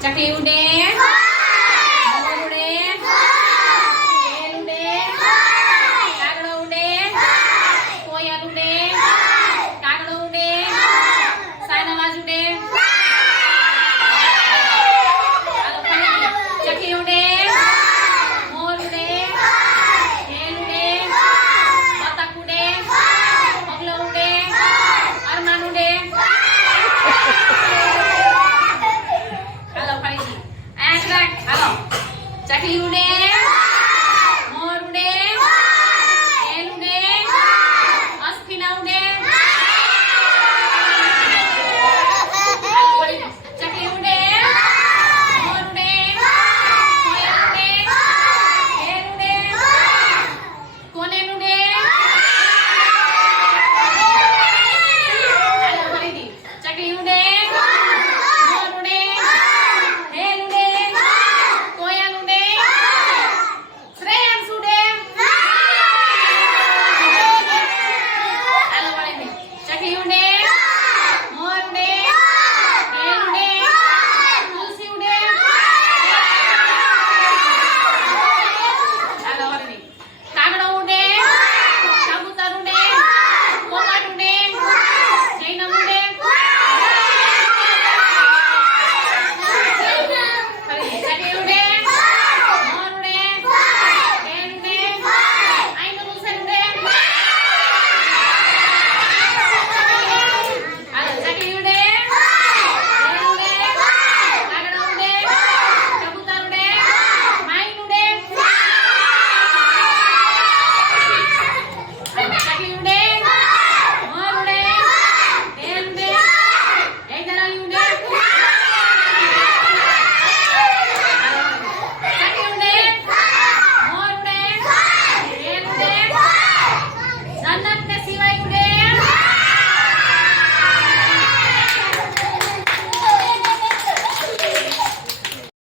ચકલી ઉડે.